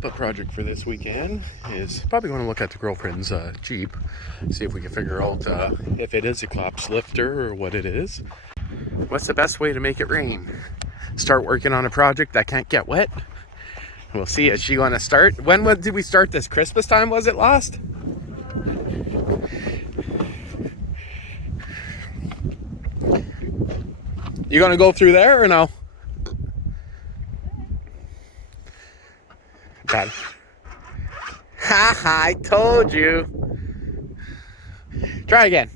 But project for this weekend is probably going to look at the girlfriend's Jeep, see if we can figure out if it is a collapse lifter or what it is. What's the best way to make it rain? Start working on a project that can't get wet. We'll see. Is she going to start? When did we start this? Christmas time was it last? You going to go through there or no? Bad. Ha ha, I told you. Try again.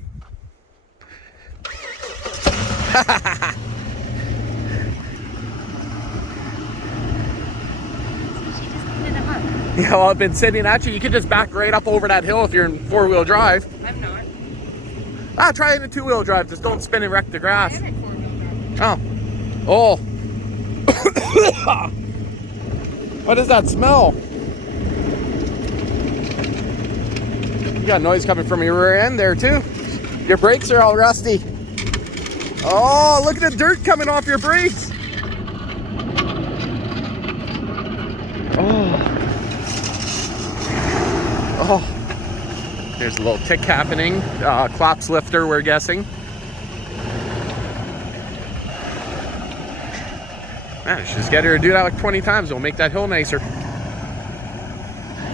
Yeah, well, I've been sitting at you. You could just back right up over that hill if you're in four-wheel drive. I'm not. Try it in a two-wheel drive. Just don't spin and wreck the grass. I am in four-wheel drive. Oh. What is that smell? You got noise coming from your rear end there too. Your brakes are all rusty. Oh, look at the dirt coming off your brakes. Oh, there's a little tick happening. Collapse lifter, we're guessing. Man, just get her to do that like 20 times. It'll make that hill nicer.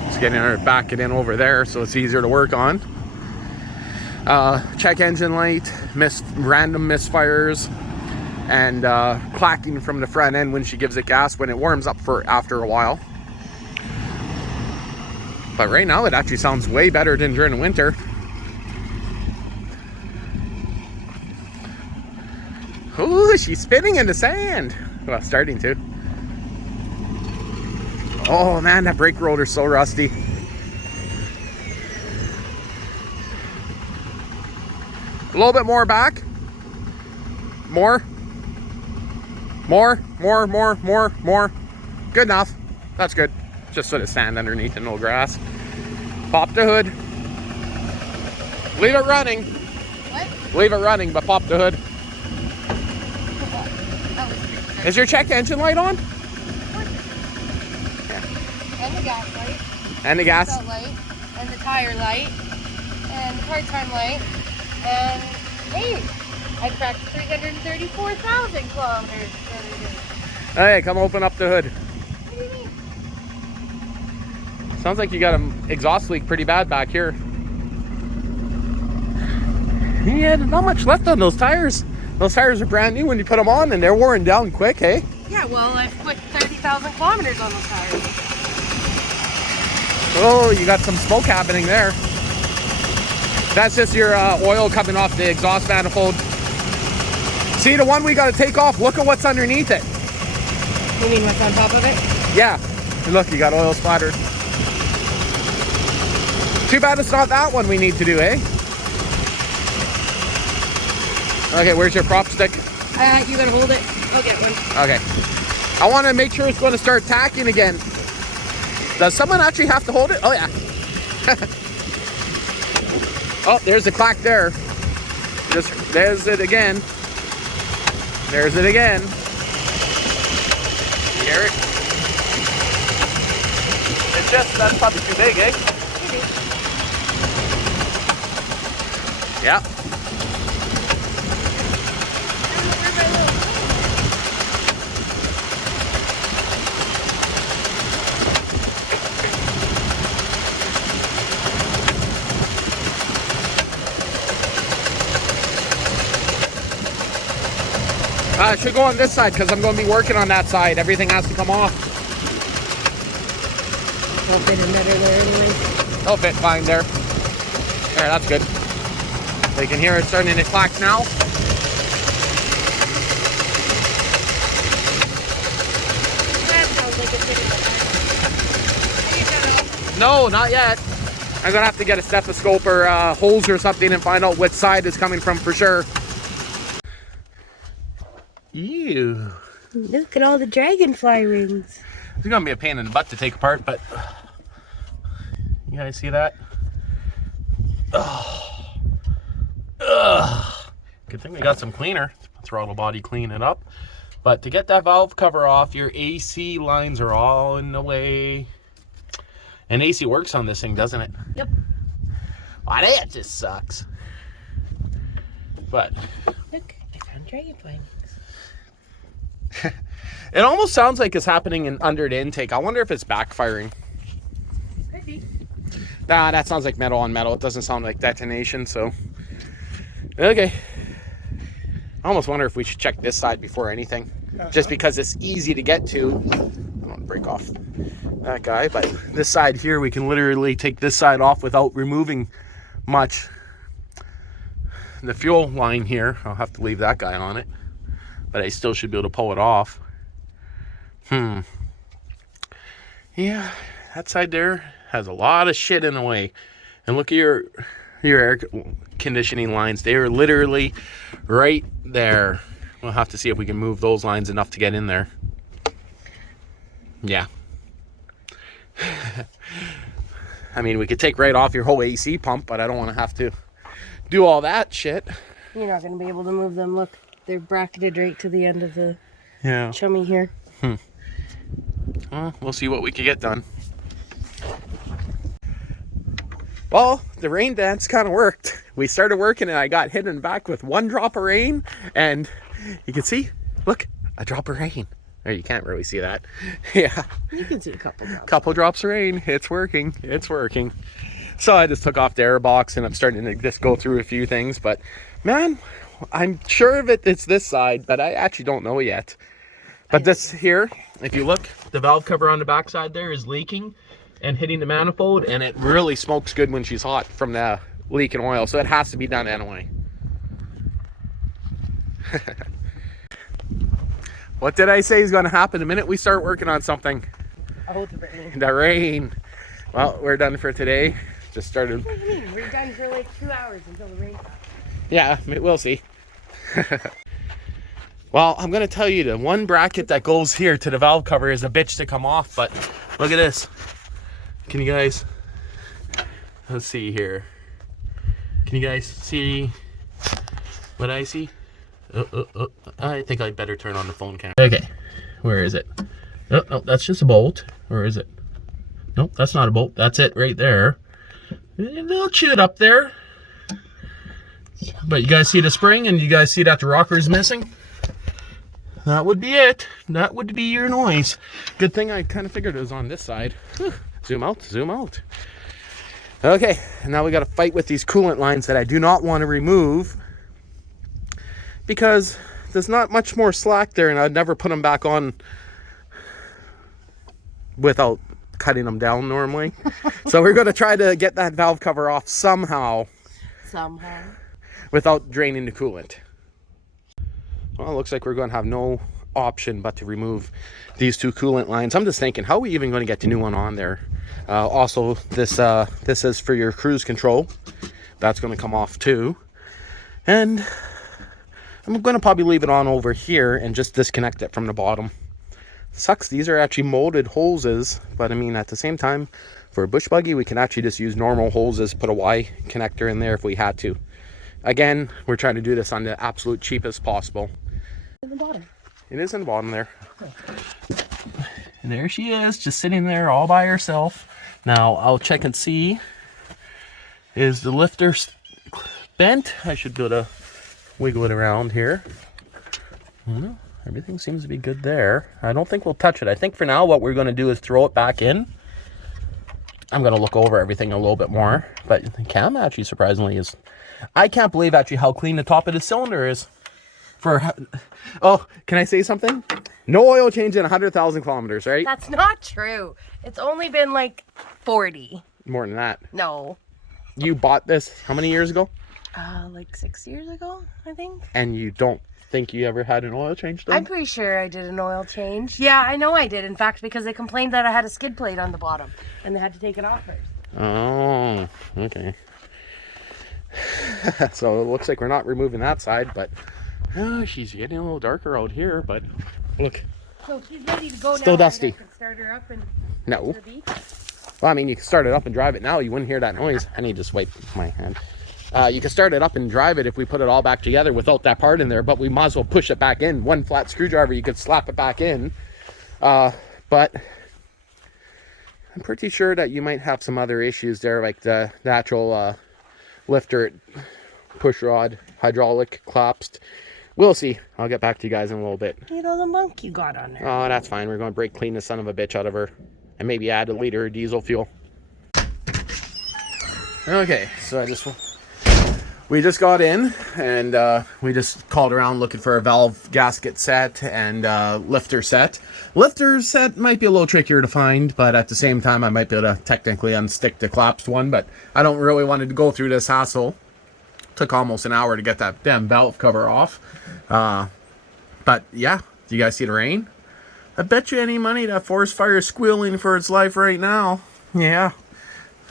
Just getting her to back it in over there so it's easier to work on. Check engine light, random misfires, and clacking from the front end when she gives it gas when it warms up after a while. But right now it actually sounds way better than during the winter. Ooh, she's spinning in the sand. Well, starting to. Oh man, that brake rotor's so rusty. A little bit more back. More. Good enough. That's good. Just sort of sand underneath and no grass. Pop the hood. Leave it running. What? Leave it running, but pop the hood. Is your check engine light on? Yeah. And the gas light. And the gas? The light. And the tire light. And the part-time light. And hey, I cracked 334,000 kilometers the other day. Hey, come open up the hood. What do you mean? Sounds like you got an exhaust leak pretty bad back here. Yeah, not much left on those tires. Those tires are brand new when you put them on and they're worn down quick, hey? Yeah, well, I've put 30,000 kilometers on those tires. Oh, you got some smoke happening there. That's just your oil coming off the exhaust manifold. See the one we got to take off? Look at what's underneath it. You mean what's on top of it? Yeah. Look, you got oil splattered. Too bad it's not that one we need to do, eh? Okay, where's your prop stick? You gotta hold it. I'll get one. Okay. I want to make sure it's going to start tacking again. Does someone actually have to hold it? Oh, yeah. Oh, there's a clack there. There's it again. There's it again. You hear it? It's just, that's probably too big, eh? Yeah. It should go on this side because I'm going to be working on that side. Everything has to come off. Won't fit in better there anyway. It'll fit fine there. There, that's good. So you can hear it starting to clack now. That sounds like it fit in the No, not yet. I'm going to have to get a stethoscope or hose or something and find out which side is coming from for sure. Ew. Look at all the dragonfly rings. It's going to be a pain in the butt to take apart, but you guys see that? Ugh. Ugh. Good thing we got some cleaner. Throttle body clean it up. But to get that valve cover off, your AC lines are all in the way. And AC works on this thing, doesn't it? Yep. Well, that just sucks. But Look, I found dragonflies. it almost sounds like it's happening under the intake. I wonder if it's backfiring. Could be. Nah, that sounds like metal on metal. It doesn't sound like detonation, so. Okay. I almost wonder if we should check this side before anything. Just because it's easy to get to. I don't want to break off that guy, but this side here, we can literally take this side off without removing much. The fuel line here, I'll have to leave that guy on it, but I still should be able to pull it off. Yeah, that side there has a lot of shit in the way. And look at your air conditioning lines. They are literally right there. We'll have to see if we can move those lines enough to get in there. Yeah. I mean, we could take right off your whole AC pump, but I don't want to have to do all that shit. You're not going to be able to move them. Look, they're bracketed right to the end of the chummy here. Well, we'll see what we can get done. Well, the rain dance kind of worked. We started working and I got hit in the back with 1 drop of rain, and you can see, look, a drop of rain. Or you can't really see that. Yeah. You can see a couple drops. Couple drops of rain. It's working. It's working. So I just took off the air box and I'm starting to just go through a few things. But man, I'm sure of it, it's this side, but I actually don't know yet. But this here, if you look, the valve cover on the back side there is leaking and hitting the manifold, and it really smokes good when she's hot from the leak in oil. So it has to be done anyway. What did I say is going to happen the minute we start working on something? Oh, the rain. The rain. Well, we're done for today. Just started. What do you mean? We're done for like 2 hours until the rain stops. Yeah, we'll see. Well, I'm going to tell you, the one bracket that goes here to the valve cover is a bitch to come off, but look at this. Can you guys, let's see here. Can you guys see what I see? I think I better turn on the phone camera. Okay, where is it? Oh, no, that's just a bolt. Where is it? Nope, that's not a bolt. That's it right there. A little chewed up there. But you guys see the spring, and you guys see that the rocker is missing? That would be it. That would be your noise. Good thing I kind of figured it was on this side. Whew. Zoom out, zoom out. Okay, and now we got to fight with these coolant lines that I do not want to remove, because there's not much more slack there, and I'd never put them back on without cutting them down normally. So we're going to try to get that valve cover off somehow. Without draining the coolant. Well, it looks like we're going to have no option but to remove these 2 coolant lines. I'm just thinking, how are we even going to get the new one on there? Also, this is for your cruise control. That's going to come off too. And I'm going to probably leave it on over here and just disconnect it from the bottom. Sucks, these are actually molded hoses, but I mean, at the same time, for a bush buggy, we can actually just use normal hoses, put a Y connector in there if we had to. Again, we're trying to do this on the absolute cheapest possible. In the bottom. It is in the bottom there. And there she is, just sitting there all by herself. Now, I'll check and see. Is the lifter bent? I should be able to wiggle it around here. I don't know. Everything seems to be good there. I don't think we'll touch it. I think for now what we're going to do is throw it back in. I'm going to look over everything a little bit more. But the cam actually surprisingly is... I can't believe actually how clean the top of the cylinder is. Oh, can I say something? No oil change in 100,000 kilometers, right? That's not true. It's only been like 40. More than that. No. You bought this how many years ago? Like 6 years ago, I think. And you don't think you ever had an oil change done? I'm pretty sure I did an oil change. Yeah, I know I did. In fact, because they complained that I had a skid plate on the bottom and they had to take it off first. Oh, okay. So it looks like we're not removing that side, but she's getting a little darker out here, but look. So she's ready to go still now. dusty. I can start her up and no. to the beach. Well, I mean, you can start it up and drive it now. You wouldn't hear that noise. I need to swipe my hand. You can start it up and drive it if we put it all back together without that part in there, but we might as well push it back in. One flat screwdriver, you could slap it back in. But I'm pretty sure that you might have some other issues there, like the actual lifter push rod hydraulic collapsed. We'll see. I'll get back to you guys in a little bit. You know the monk you got on there. Oh, that's fine. We're going to brake clean the son of a bitch out of her and maybe add a liter of diesel fuel. Okay, so we just got in and we just called around looking for a valve gasket set and lifter set. Lifter set might be a little trickier to find, but at the same time I might be able to technically unstick the collapsed one, but I don't really want to go through this hassle. Took almost an hour to get that damn valve cover off. But yeah, do you guys see the rain? I bet you any money that forest fire is squealing for its life right now. Yeah.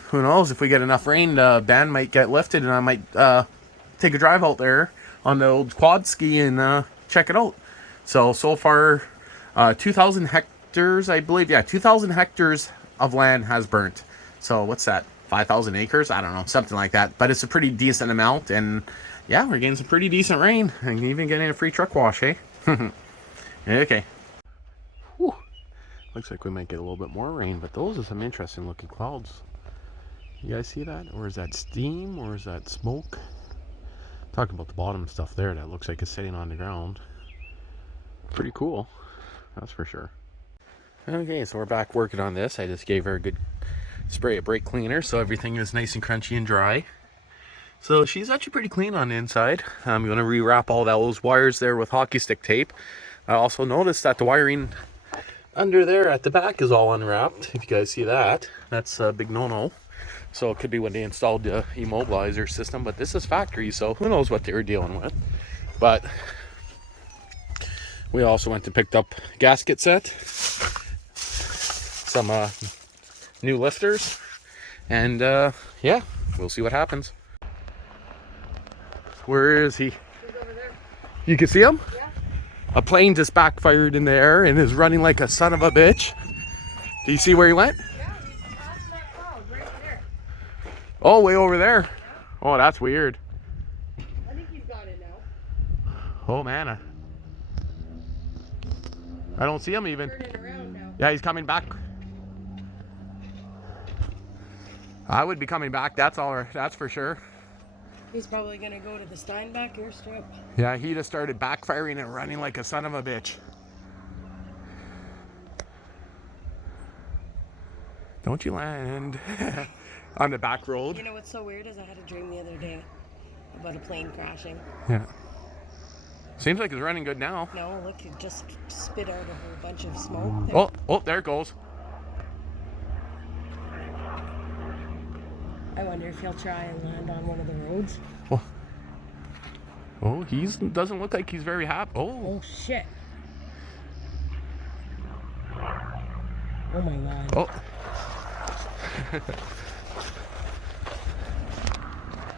Who knows, if we get enough rain, the band might get lifted and I might take a drive out there on the old quad ski and check it out. So far, 2,000 hectares, I believe. Yeah, 2,000 hectares of land has burnt. So what's that? 5,000 acres? I don't know, something like that. But it's a pretty decent amount, and yeah, we're getting some pretty decent rain, and even getting a free truck wash, eh? Okay. Whew. Looks like we might get a little bit more rain, but those are some interesting looking clouds. You guys see that? Or is that steam, or is that smoke? Talking about the bottom stuff there that looks like it's sitting on the ground. Pretty cool, that's for sure. Okay, so we're back working on this. I just gave her a good spray of brake cleaner so everything is nice and crunchy and dry. So she's actually pretty clean on the inside. I'm going to rewrap all those wires there with hockey stick tape. I also noticed that the wiring under there at the back is all unwrapped. If you guys see that, that's a big no-no. So it could be when they installed the immobilizer system, but this is factory, so who knows what they were dealing with. But we also went and picked up gasket set, some new lifters, and yeah, we'll see what happens. Where is he? He's over there. You can see him? Yeah. A plane just backfired in the air and is running like a son of a bitch. Do you see where he went? Yeah, he's past that cloud right there. Oh, way over there. Yeah. Oh, that's weird. I think he's got it now. Oh man, I don't see him even. Turning around now. Yeah, he's coming back. I would be coming back, that's for sure. He's probably gonna go to the Steinbach airstrip. Yeah, he just started backfiring and running like a son of a bitch. Don't you land on the back road. You know what's so weird is I had a dream the other day about a plane crashing. Yeah. Seems like it's running good now. No, look, it just spit out a whole bunch of smoke. There. Oh, there it goes. I wonder if he'll try and land on one of the roads. Oh, he doesn't look like he's very happy. Oh. Oh shit. Oh my god. Oh.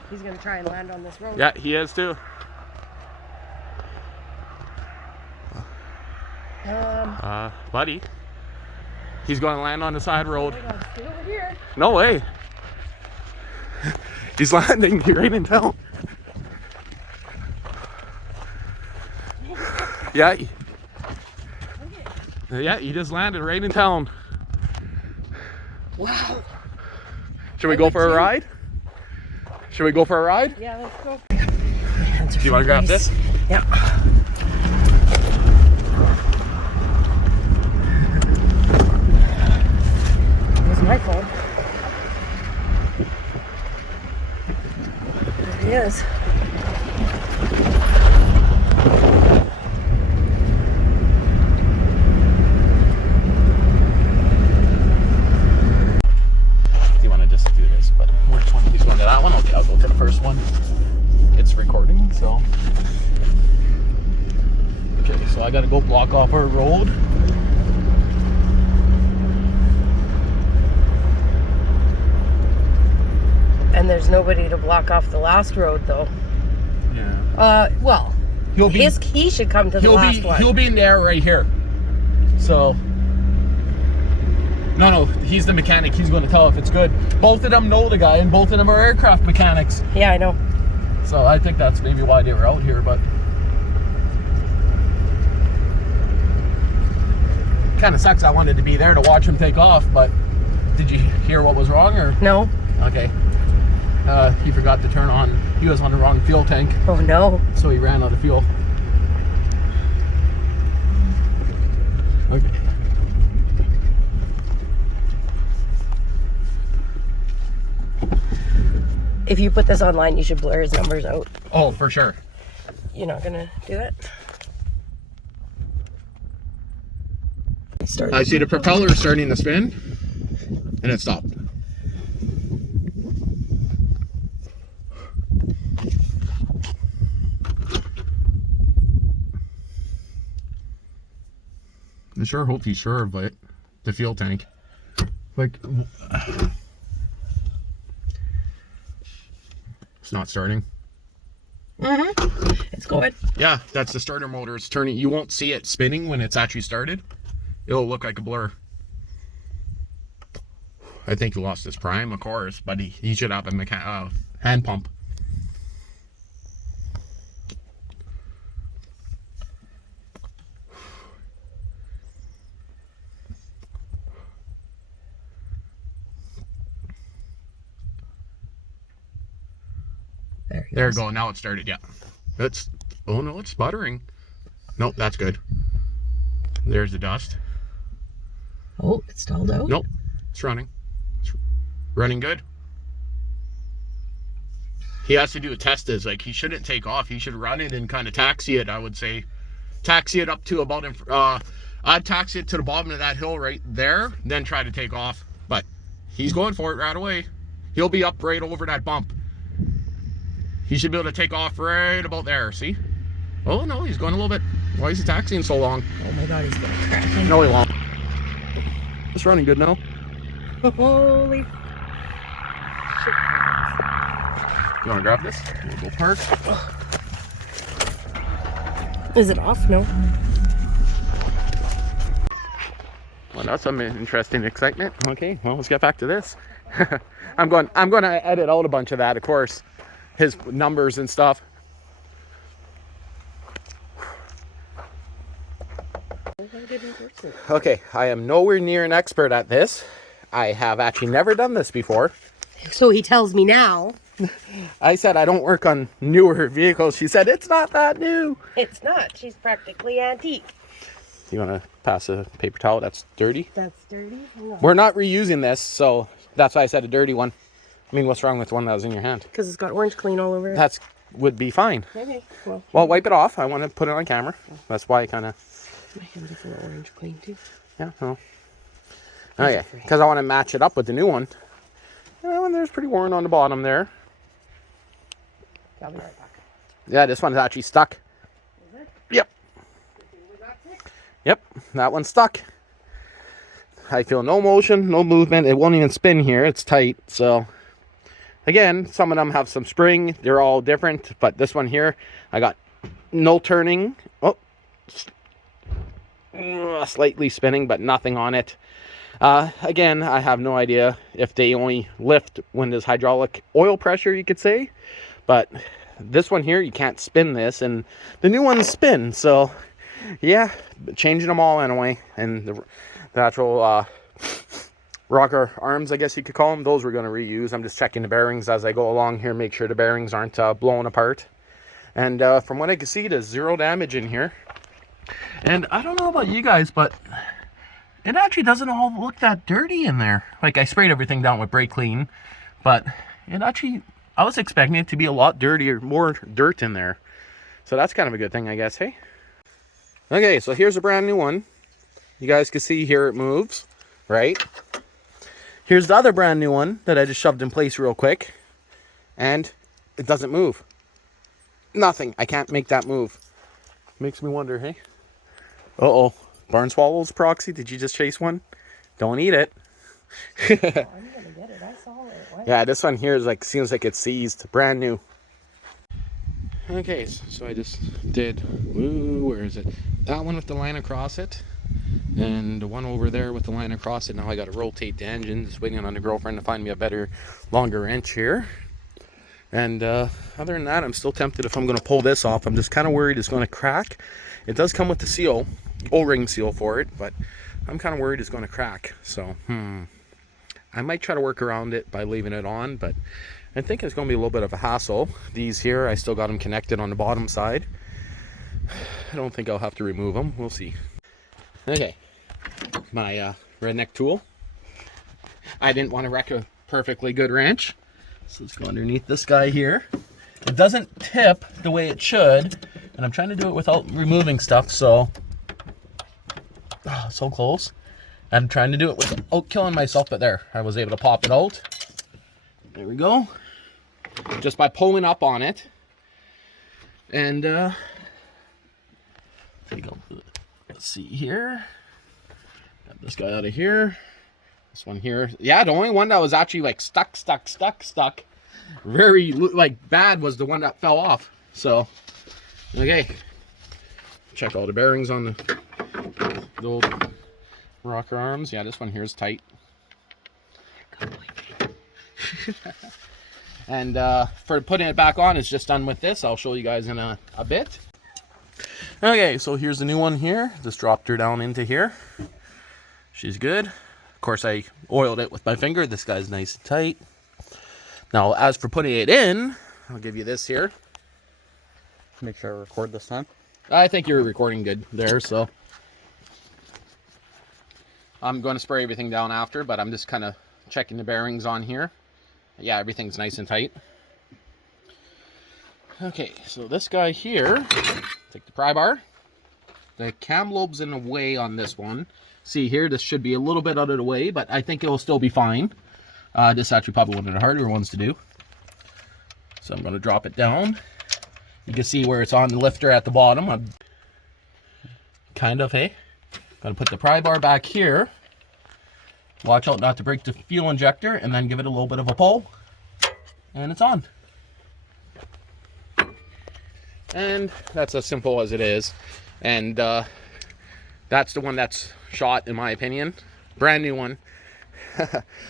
He's gonna try and land on this road. Yeah, he is too. Buddy. He's going to land on the side road. Oh my god, stay over here. No way. He's landing right in town. Yeah. Yeah, he just landed right in town. Wow. Should we go for a ride? Should we go for a ride? Yeah, let's go. Do you want to grab this? Yeah. Here's my phone. There he is. Do you want to just do this? But which one? He's going to that one? Okay, I'll go to the first one. It's recording, so. Okay, so I gotta go block off our road. And there's nobody to block off the last road, though. Yeah. Well, he should come to the last one. He'll be in there right here. So. No, he's the mechanic. He's going to tell if it's good. Both of them know the guy, and both of them are aircraft mechanics. Yeah, I know. So I think that's maybe why they were out here, but kind of sucks. I wanted to be there to watch him take off, but did you hear what was wrong, or? No. Okay. He forgot to turn on. He was on the wrong fuel tank. Oh no. So he ran out of fuel. Okay. If you put this online, you should blur his numbers out. Oh, for sure. You're not gonna do that? I see the propeller starting to spin, and it stopped. I sure hope he's sure of it, the fuel tank. Like, it's not starting. It's going. Yeah, that's the starter motor. It's turning. You won't see it spinning when it's actually started. It'll look like a blur. I think he lost his prime, of course, but he should have a hand pump. There you go. Now it started. Yeah. Oh no, it's sputtering. Nope, that's good. There's the dust. Oh, it's stalled out? Nope, it's running. It's running good. He has to do a test. Is like he shouldn't take off. He should run it and kind of taxi it. I would say, taxi it up to about. I'd taxi it to the bottom of that hill right there, then try to take off. But he's going for it right away. He'll be up right over that bump. He should be able to take off right about there. See? Oh no, he's going a little bit. Why is he taxiing so long? Oh my god, he's gonna crash. No, he won't. It's running good now. Holy shit. You want to grab this? We'll go park. Is it off? No. Well, that's some interesting excitement. Okay, well, let's get back to this. I'm going to edit out a bunch of that, of course. His numbers and stuff. Okay, I am nowhere near an expert at this. I have actually never done this before. So he tells me now. I said I don't work on newer vehicles. She said it's not that new. It's not. She's practically antique. You want to pass a paper towel? That's dirty. That's dirty? No. We're not reusing this, so that's why I said a dirty one. I mean, what's wrong with one that was in your hand? Because it's got orange clean all over it. That would be fine. Okay, well, wipe it off. I want to put it on camera. That's why I kind of... My hands are full of orange clean, too. Yeah, no. Oh, yeah, because I want to match it up with the new one. And there's pretty worn on the bottom there. I'll be right back. Yeah, this one's actually stuck. Is it? Yep. Yep, that one's stuck. I feel no motion, no movement. It won't even spin here. It's tight, so... Again, some of them have some spring. They're all different. But this one here, I got no turning. Oh, slightly spinning, but nothing on it. Again, I have no idea if they only lift when there's hydraulic oil pressure, you could say. But this one here, you can't spin this. And the new ones spin. So, yeah, changing them all anyway. And the actual... rocker arms, I guess you could call them. Those we're going to reuse. I'm just checking the bearings as I go along here. Make sure the bearings aren't blowing apart. And from what I can see, there's zero damage in here. And I don't know about you guys, but it actually doesn't all look that dirty in there. Like, I sprayed everything down with brake clean. But it actually, I was expecting it to be a lot dirtier, more dirt in there. So that's kind of a good thing, I guess, hey? Okay, so here's a brand new one. You guys can see here it moves, right? Here's the other brand new one that I just shoved in place real quick. And it doesn't move. Nothing. I can't make that move. Makes me wonder, hey? Uh-oh. Barn swallows proxy. Did you just chase one? Don't eat it. Oh, I'm gonna get it. I saw it. What? Yeah, this one here is like, seems like it's seized. Brand new. Okay, so I just did, where is it? That one with the line across it. and the one over there with the line across it. Now I got to rotate the engine, just waiting on the girlfriend to find me a better, longer wrench here. And other than that, I'm still tempted if I'm going to pull this off. I'm just kind of worried it's going to crack. It does come with the seal, O-ring seal for it, but I'm kind of worried it's going to crack. So I might try to work around it by leaving it on, but I think it's going to be a little bit of a hassle. These here, I still got them connected on the bottom side. I don't think I'll have to remove them. We'll see. Okay, my redneck tool. I didn't want to wreck a perfectly good wrench, so let's go underneath this guy here. It doesn't tip the way it should, and I'm trying to do it without removing stuff, so so close. I'm trying to do it without killing myself, but there, I was able to pop it out. There we go. Just by pulling up on it. And let's see here. Got this guy out of here. This one here. Yeah, the only one that was actually like stuck. Very like bad was the one that fell off. So, okay. Check all the bearings on the old rocker arms. Yeah, this one here is tight. And for putting it back on, it's just done with this. I'll show you guys in a bit. Okay, so here's the new one here. Just dropped her down into here. She's good. Of course, I oiled it with my finger. This guy's nice and tight. Now, as for putting it in, I'll give you this here. Make sure I record this time. I think you're recording good there, so I'm going to spray everything down after, but I'm just kind of checking the bearings on here. Yeah, everything's nice and tight. Okay, so this guy here, take the pry bar. The cam lobe's in the way on this one. See here, this should be a little bit out of the way, but I think it'll still be fine. This is actually probably one of the harder ones to do. So I'm going to drop it down. You can see where it's on the lifter at the bottom. I'm kind of, hey. Going to put the pry bar back here. Watch out not to break the fuel injector, and then give it a little bit of a pull. And it's on. And that's as simple as it is. And that's the one that's shot, in my opinion. Brand new one.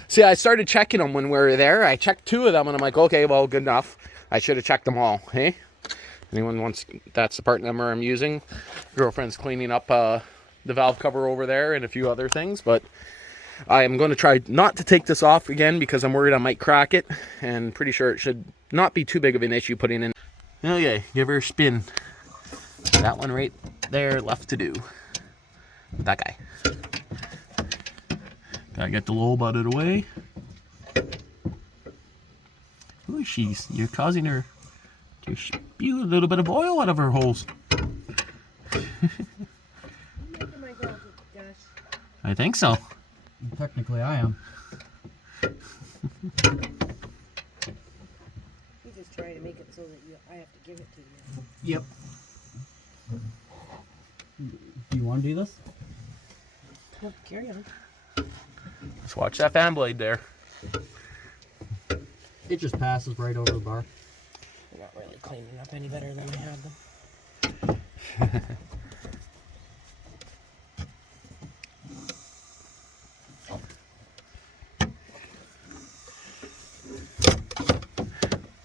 See, I started checking them when we were there. I checked 2 of them, and I'm like, okay, well, good enough. I should have checked them all, hey? Anyone wants, that's the part number I'm using. Girlfriend's cleaning up the valve cover over there and a few other things, but I am going to try not to take this off again because I'm worried I might crack it, and pretty sure it should not be too big of an issue putting in. Okay, give her a spin. That one right there left to do. That guy. Gotta get the lobe out of the way. Ooh, you're causing her to spew a little bit of oil out of her holes. I think so. Technically, I am. He's just trying to make it so that I have to give it to you. Yep. Do you want to do this? Well, carry on. Just watch that fan blade there. It just passes right over the bar. They're not really cleaning up any better than I had them.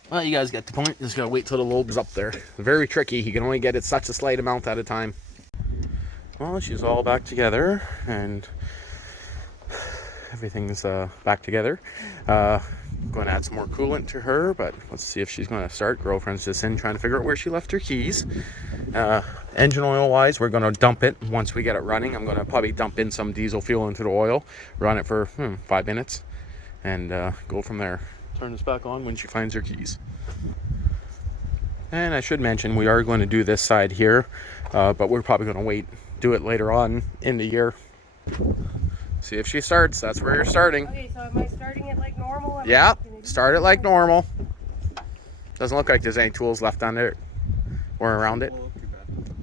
Well, you guys get the point. Just gotta wait till the lobe's up there. Very tricky. You can only get it such a slight amount at a time. Well, she's all back together, and everything's back together. Going to add some more coolant to her, but let's see if she's going to start. Girlfriend's just in trying to figure out where she left her keys. Engine oil wise, we're going to dump it once we get it running. I'm going to probably dump in some diesel fuel into the oil, run it for 5 minutes, and go from there. Turn this back on when she finds her keys. And I should mention we are going to do this side here, but we're probably going to do it later on in the year. See if she starts. That's where you're starting. Okay, so am I starting it like normal? Yeah, start it like normal. Doesn't look like there's any tools left on it or around it.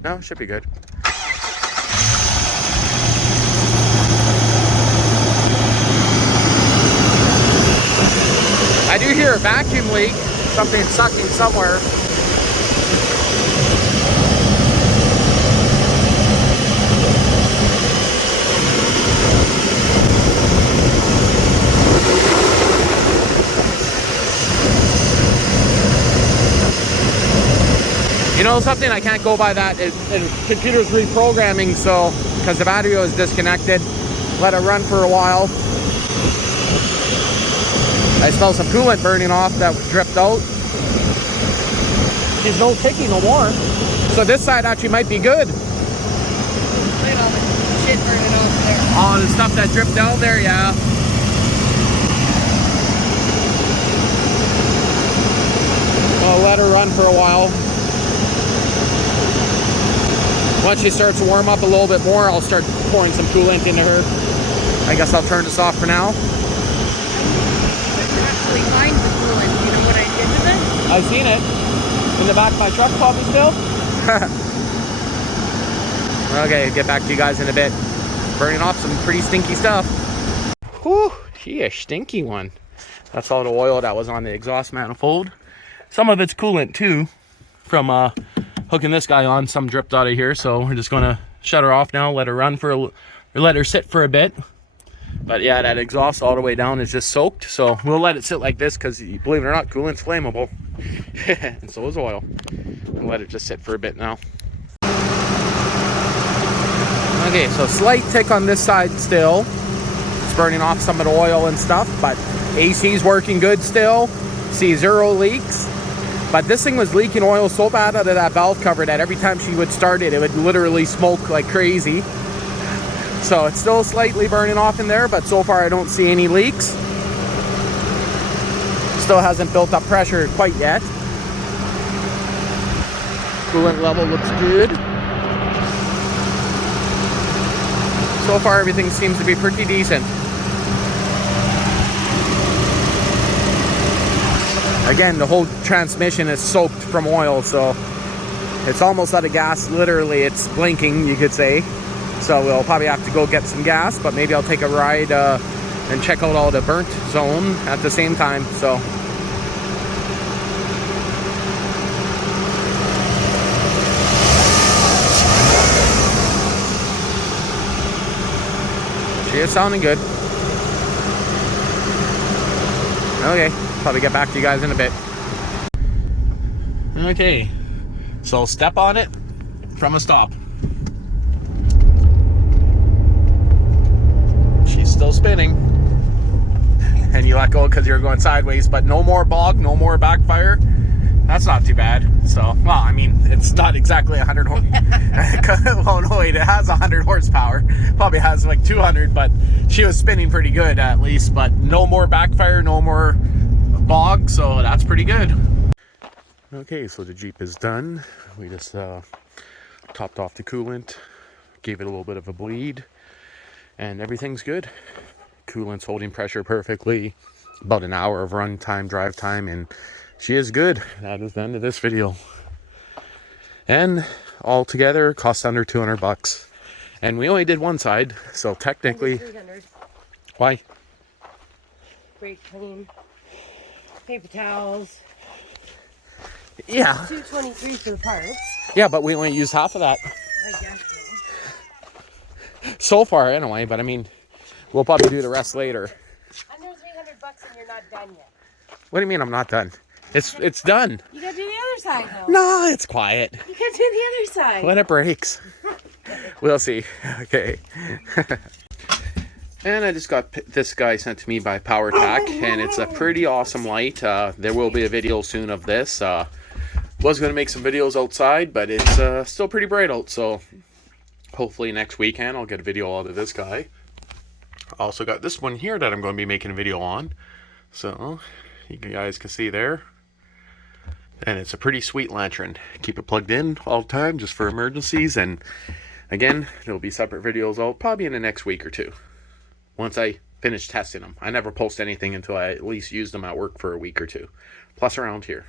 No, it should be good. I do hear a vacuum leak, something sucking somewhere. know something? I can't go by that. The computer's reprogramming, so because the battery was disconnected. Let it run for a while. I smell some coolant burning off that dripped out. There's no ticking no more. So this side actually might be good. Look at all the shit burning off there. Oh, the stuff that dripped down there, yeah. I'll let her run for a while. Once she starts to warm up a little bit more, I'll start pouring some coolant into her. I guess I'll turn this off for now. Actually find the coolant. You know what I did with it? I've seen it. In the back of my truck, probably still. Okay, get back to you guys in a bit. Burning off some pretty stinky stuff. Whew, she a stinky one. That's all the oil that was on the exhaust manifold. Some of it's coolant too, from hooking this guy on. Some dripped out of here, so we're just gonna shut her off now, let her run for or let her sit for a bit. But yeah, that exhaust all the way down is just soaked, so we'll let it sit like this because, believe it or not, coolant's flammable. And so is oil. We'll let it just sit for a bit now. Okay, so slight tick on this side still. It's burning off some of the oil and stuff, but AC's working good still. See 0 leaks. But this thing was leaking oil so bad out of that valve cover that every time she would start it, it would literally smoke like crazy. So it's still slightly burning off in there, but so far I don't see any leaks. Still hasn't built up pressure quite yet. Coolant level looks good. So far everything seems to be pretty decent. Again, the whole transmission is soaked from oil, so it's almost out of gas. Literally, it's blinking, you could say. So we'll probably have to go get some gas, but maybe I'll take a ride and check out all the burnt zone at the same time. So she is sounding good. Okay, probably get back to you guys in a bit. Okay, so step on it from a stop. She's still spinning. And you let go because you're going sideways, but no more bog, no more backfire. That's not too bad. So, well, I mean, it's not exactly 100 horse. Well, no, wait, it has 100 horsepower. Probably has like 200, but she was spinning pretty good at least. But no more backfire, no more bog, so that's pretty good. Okay, so the Jeep is done. We just topped off the coolant, gave it a little bit of a bleed, and everything's good. Coolant's holding pressure perfectly. About an hour of run time, drive time, and she is good. That is the end of this video. And all together cost under 200 bucks. And we only did one side, so technically. 300. Why? Brake clean. Paper towels. Yeah. $223 for the parts. Yeah, but we only used half of that. I guess so. So far, anyway. But I mean, we'll probably do the rest later. Under 300 bucks and you're not done yet. What do you mean I'm not done? It's done. You gotta do the other side though. No, it's quiet. You gotta do the other side. When it breaks. We'll see. Okay. And I just got this guy sent to me by PowerTac, and it's a pretty awesome light. There will be a video soon of this. Was going to make some videos outside, but it's still pretty bright out, so hopefully next weekend I'll get a video out of this guy. I also got this one here that I'm going to be making a video on, so you guys can see there. And it's a pretty sweet lantern. Keep it plugged in all the time just for emergencies, and again, there'll be separate videos out probably in the next week or two. Once I finish testing them. I never post anything until I at least use them at work for a week or two. Plus around here.